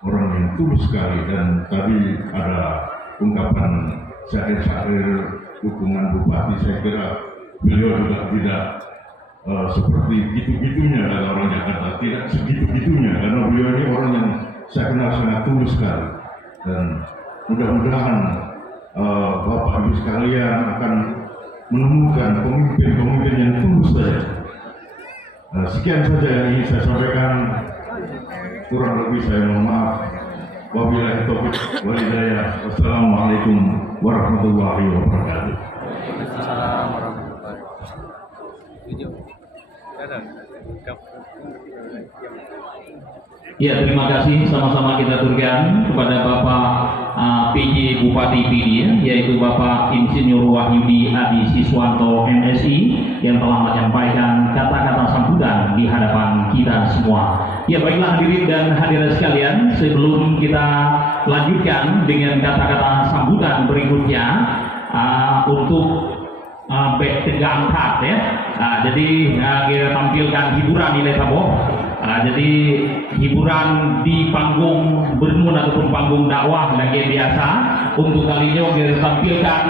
orang yang tulus sekali, dan tadi ada ungkapan syair-syair dukungan bupati. Saya kira beliau juga tidak seperti gitu-gitunya kata orang Jakarta, tidak segitu-gitunya, karena beliau ini orang yang saya kenal sangat tulus sekali, dan mudah-mudahan Bapak Ibu sekalian akan menemukan pemimpin-pemimpin yang tulus saja. Sekian saja yang ingin saya sampaikan, kurang lebih saya mohon maaf. Wabillahi taufiq wal hidayah. Wassalamualaikum warahmatullahi wabarakatuh. Ya, terima kasih. Sama-sama kita aturkan kepada Bapak PJ Bupati PD, yaitu Bapak Insinyur Wahyudi Adi Siswanto MSI, yang telah menyampaikan kata-kata sambutan di hadapan kita semua. Ya, baiklah hadirin dan hadirat sekalian, sebelum kita lanjutkan dengan kata-kata sambutan berikutnya untuk back tegang cut ya. Jadi kita tampilkan hiburan nilai taboh. Jadi hiburan di panggung bermun ataupun panggung dakwah lagi biasa. Untuk kali ini kita tampilkan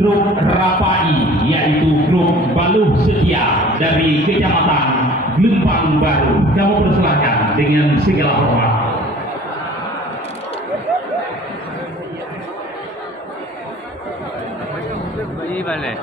grup Rapai, yaitu grup Baluh Setia dari Kecamatan Gelempang Baru. Kamu persilahkan dengan segala hormat. Balik.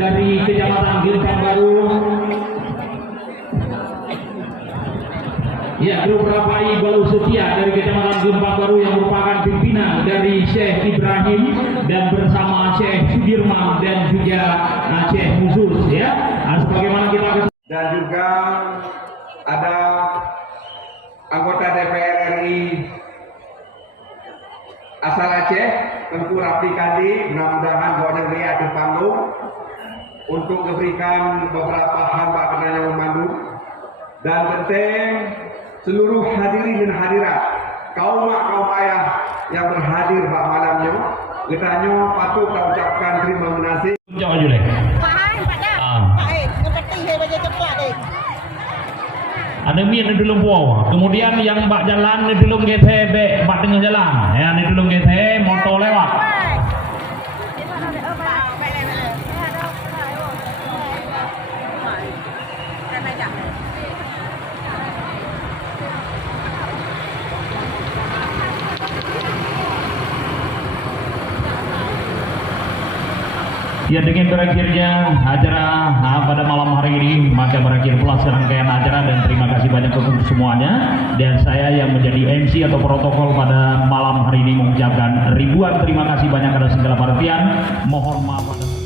dari Kecamatan Gelempang Baru. Ya, grup Rapai Baluh Setia dari Kecamatan Gelempang Baru yang merupakan pimpinan dari Syekh Ibrahim dan bersama Syekh Sudirman dan juga Syekh Musus ya. Sebagaimana kita dan juga ada anggota DPR RI asal Aceh, Tengku Rafli Kandi, mudah-mudahan Bapak Negeri ada panggung untuk memberikan beberapa hal Pak yang memandu, dan penting seluruh hadirin dan hadirat kaum mak kaum ayah yang berhadir pada malamnya, kitanya patut kita ucapkan terima kasih. Jauh aja deh. Ada mien di dalam buah. Kemudian yang bak jalan di dalam GT bak tengah jalan. Ya, di dalam GT motor lewat. Ya, dengan berakhirnya acara pada malam hari ini, maka berakhir pula serangkaian acara dan terima kasih banyak untuk semuanya. Dan saya yang menjadi MC atau protokol pada malam hari ini mengucapkan ribuan terima kasih banyak atas segala perhatian. Mohon maaf atas